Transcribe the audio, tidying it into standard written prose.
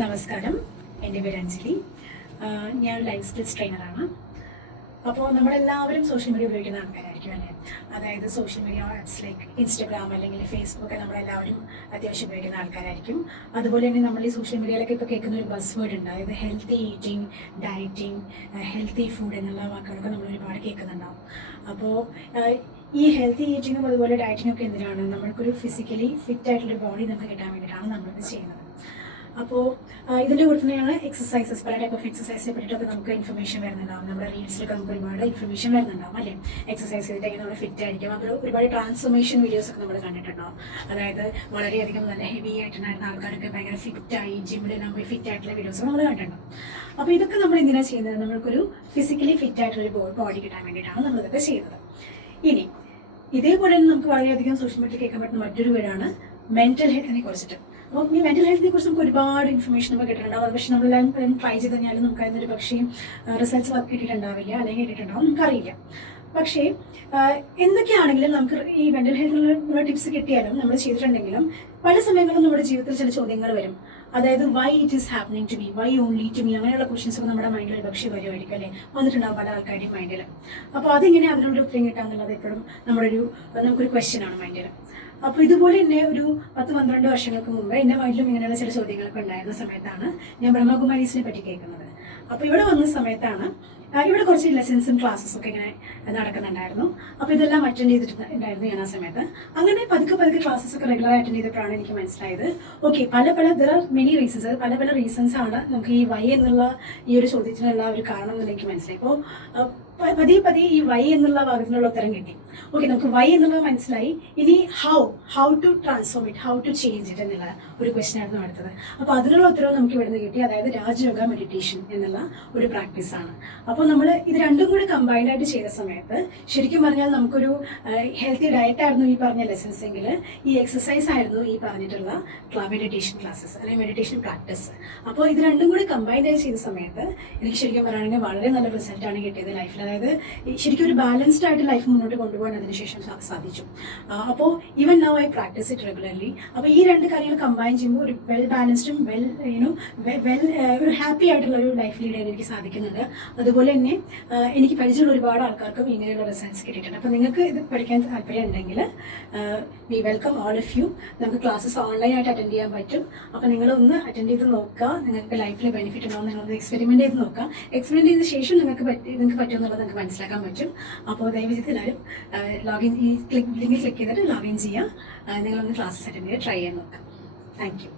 നമസ്കാരം, എൻ്റെ പേര് അഞ്ജലി. ഞാൻ ലൈഫ് സ്കിൽസ് ട്രെയിനറാണ്. അപ്പോൾ നമ്മളെല്ലാവരും സോഷ്യൽ മീഡിയ ഉപയോഗിക്കുന്ന ആൾക്കാരായിരിക്കും അല്ലേ? അതായത് social media apps like Instagram അല്ലെങ്കിൽ ഫേസ്ബുക്ക് നമ്മളെല്ലാവരും അത്യാവശ്യം ഉപയോഗിക്കുന്ന ആൾക്കാരായിരിക്കും. അതുപോലെ തന്നെ നമ്മൾ ഈ സോഷ്യൽ മീഡിയയിലൊക്കെ ഇപ്പോൾ കേൾക്കുന്ന ഒരു ബസ് വേർഡ് ഉണ്ട്, അതായത് healthy eating, dieting, healthy food എന്നുള്ള വാക്കുകളൊക്കെ നമ്മൾ ഒരുപാട് കേൾക്കുന്നുണ്ടാവും. അപ്പോൾ ഈ ഹെൽത്തി ഈറ്റിങ്ങും അതുപോലെ ഡയറ്റിങ്ങും ഒക്കെ എന്തിനാണ്? നമ്മൾക്കൊരു ഫിസിക്കലി ഫിറ്റ് ആയിട്ടുള്ളൊരു ബോഡി നമുക്ക് കിട്ടാൻ വേണ്ടിയിട്ടാണ് നമ്മളിത് ചെയ്യുന്നത്. അപ്പോൾ ഇതിൻ്റെ കൂടെ തന്നെയാണ് എക്സസൈസസ്, പല ടൈപ്പ് ഓഫ് എക്സസൈസിനെ പറ്റിയിട്ടൊക്കെ നമുക്ക് ഇൻഫർമേഷൻ വരുന്നുണ്ടാവും. നമ്മുടെ റീൽസിലൊക്കെ നമുക്ക് ഒരുപാട് ഇൻഫർമേഷൻ വരുന്നുണ്ടാവും അല്ലേ? എക്സസൈസ് ചെയ്തിട്ട് നമ്മൾ ഫിറ്റ് ആയിരിക്കും. അപ്പോൾ ഒരുപാട് ട്രാൻസ്ഫോർമേഷൻ വീഡിയോസ് ഒക്കെ നമ്മൾ കണ്ടിട്ടുണ്ടാവും. അതായത് വളരെയധികം നല്ല ഹെവി ആയിട്ടുണ്ടായിരുന്ന ആൾക്കാരൊക്കെ ഭയങ്കര ഫിറ്റായി ജിമ്മിലെല്ലാം പോയി ഫിറ്റ് ആയിട്ടുള്ള വീഡിയോസ് നമ്മൾ കണ്ടിട്ടുണ്ടാവും. അപ്പോൾ ഇതൊക്കെ നമ്മൾ എന്തിനാണ് ചെയ്യുന്നത്? നമ്മൾക്കൊരു ഫിസിക്കലി ഫിറ്റ് ആയിട്ടുള്ളൊരു ബോഡി കിട്ടാൻ വേണ്ടിയിട്ടാണ് നമ്മളിതൊക്കെ ചെയ്യുന്നത്. ഇനി ഇതേപോലെ തന്നെ നമുക്ക് വളരെയധികം സോഷ്യൽ മീഡിയ കേൾക്കാൻ പറ്റുന്ന മറ്റൊരു വീടാണ് മെന്റൽ ഹെൽത്തിനെ കുറിച്ചിട്ട്. അപ്പോൾ ഈ മെന്റൽ ഹെൽത്തിനെ കുറിച്ച് നമുക്ക് ഒരുപാട് ഇൻഫർമേഷൻ നമുക്ക് കിട്ടിയിട്ടുണ്ടാവും. അത് പക്ഷേ നമ്മളെല്ലാം ട്രൈ ചെയ്ത് കഴിഞ്ഞാലും നമുക്ക് അതിനൊരു പക്ഷേ റിസൾട്ട്സ് വർക്ക് കിട്ടിയിട്ടുണ്ടാവില്ല, അല്ലെങ്കിൽ കിട്ടിയിട്ടുണ്ടാവും, നമുക്കറിയില്ല. പക്ഷേ എന്തൊക്കെയാണെങ്കിലും നമുക്ക് ഈ മെന്റൽ ഹെൽത്തിനുള്ള ടിപ്സ് കിട്ടിയാലും നമ്മൾ ചെയ്തിട്ടുണ്ടെങ്കിലും പല സമയങ്ങളിലും നമ്മുടെ ജീവിതത്തിൽ ചില ചോദ്യങ്ങൾ വരും. അതായത് why it is happening to me, why only to me, അങ്ങനെയുള്ള ക്വസ്റ്റ്യൻസ് ഒക്കെ നമ്മുടെ മൈൻഡിൽ ഒരു പക്ഷേ വരുമായിരിക്കും അല്ലേ? വന്നിട്ടുണ്ടാവും പല ആൾക്കാരുടെയും മൈൻഡിൽ. അപ്പോൾ അതിങ്ങനെ അതിനൊരു ഉത്തരം കിട്ടാന്നുള്ളത് എപ്പോഴും നമുക്കൊരു ക്വസ്റ്റ്യൻ ആണ് മൈൻഡിൽ. അപ്പോൾ ഇതുപോലെ തന്നെ ഒരു 10-12 വർഷങ്ങൾക്ക് മുമ്പ് എൻ്റെ മൈൻഡിലും ഇങ്ങനെയുള്ള ചില ചോദ്യങ്ങളൊക്കെ ഉണ്ടായിരുന്ന സമയത്താണ് ഞാൻ ബ്രഹ്മകുമാരീസിനെ പറ്റി കേൾക്കുന്നത്. അപ്പോൾ ഇവിടെ വന്ന സമയത്താണ് ഇവിടെ കുറച്ച് ലെസൺസും ക്ലാസ്സസും ഒക്കെ ഇങ്ങനെ നടക്കുന്നുണ്ടായിരുന്നു. അപ്പോൾ ഇതെല്ലാം അറ്റൻഡ് ചെയ്തിട്ടുണ്ടായിരുന്നു ഞാൻ ആ സമയത്ത്. അങ്ങനെ പതുക്കെ ക്ലാസ്സസ് ഒക്കെ റെഗുലർ അറ്റൻഡ് ചെയ്തപ്പോഴാണ് എനിക്ക് മനസ്സിലായത്, okay there are many reasons, അത് പല റീസൺസ് ആണ് നമുക്ക് ഈ വൈ എന്നുള്ള ഈ ഒരു ചോദ്യത്തിനുള്ള ഒരു കാരണം എന്ന് എനിക്ക് മനസ്സിലായി. അപ്പോൾ പതിയെ ഈ വൈ എന്നുള്ള ഭാഗത്തിനുള്ള ഉത്തരം കിട്ടി. ഓക്കെ, നമുക്ക് വൈ എന്നുള്ളത് മനസ്സിലായി. ഇനി how to transform it, how to change it എന്നുള്ള ഒരു ക്വസ്റ്റ്യൻ ആയിരുന്നു അടുത്തത്. അപ്പോൾ അതിനുള്ള ഉത്തരവ് നമുക്ക് ഇവിടുന്ന് കിട്ടി. അതായത് രാജയോഗ മെഡിറ്റേഷൻ എന്നുള്ള ഒരു പ്രാക്ടീസാണ്. അപ്പോൾ നമ്മൾ ഇത് രണ്ടും കൂടി കമ്പൈൻഡ് ആയിട്ട് ചെയ്ത സമയത്ത് ശരിക്കും പറഞ്ഞാൽ നമുക്കൊരു ഹെൽത്തി ഡയറ്റ് ആയിരുന്നു ഈ പറഞ്ഞ ലെസൺസ് എങ്കിൽ ഈ എക്സസൈസ് ആയിരുന്നു ഈ പറഞ്ഞിട്ടുള്ള മെഡിറ്റേഷൻ ക്ലാസ്സസ് അല്ലെങ്കിൽ മെഡിറ്റേഷൻ പ്രാക്ടീസ്. അപ്പോൾ ഇത് രണ്ടും കൂടി കമ്പൈൻഡ് ആയി ചെയ്ത സമയത്ത് എനിക്ക് ശരിക്കും പറയുകയാണെങ്കിൽ വളരെ നല്ല റിസൾട്ടാണ് കിട്ടിയത് ലൈഫിൽ. അതായത് ശരിക്കും ഒരു ബാലൻസ്ഡ് ആയിട്ട് ലൈഫ് മുന്നോട്ട് കൊണ്ടുപോകാൻ അതിനുശേഷം സാധിച്ചു. അപ്പോൾ even now I practice it regularly. അപ്പോൾ ഈ രണ്ട് കാര്യങ്ങൾ കമ്പൈൻ ചെയ്യുമ്പോൾ ഒരു വെൽ ബാലൻസ്ഡും ഒരു ഹാപ്പി ആയിട്ടുള്ള ഒരു ലൈഫ് ലീഡ് ചെയ്യാൻ എനിക്ക് സാധിക്കുന്നുണ്ട്. അതുപോലെ തന്നെ എനിക്ക് പരിചയമുള്ള ഒരുപാട് ആൾക്കാർക്കും ഇങ്ങനെയുള്ള റിസൾട്ട്സ് കിട്ടിയിട്ടുണ്ട്. അപ്പോൾ നിങ്ങൾക്ക് ഇത് പഠിക്കാൻ താല്പര്യം ഉണ്ടെങ്കിൽ we welcome all of you. നമുക്ക് ക്ലാസ്സസ് ഓൺലൈനായിട്ട് അറ്റൻഡ് ചെയ്യാൻ പറ്റും. അപ്പോൾ നിങ്ങളൊന്ന് അറ്റൻഡ് ചെയ്ത് നോക്കുക. നിങ്ങൾക്ക് ലൈഫിൽ ബെനിഫിറ്റ് ഉണ്ടാവും. നിങ്ങളൊന്ന് എക്സ്പെരിമെൻറ്റ് ചെയ്ത് നോക്കുക. എക്സ്പെരിമെൻറ്റ് ചെയ്ത ശേഷം നിങ്ങൾക്ക് പറ്റുമെന്നുള്ളത് നിങ്ങൾക്ക് മനസ്സിലാക്കാൻ പറ്റും. അപ്പോൾ ദയവചെയ്ത് എല്ലാവരും ലിങ്കിൽ ക്ലിക്ക് ചെയ്തിട്ട് ലോഗിൻ ചെയ്യുക. നിങ്ങളൊന്ന് ക്ലാസ്സസ് അറ്റൻഡ് ചെയ്ത് ട്രൈ ചെയ്യാൻ നോക്കുക. Thank you.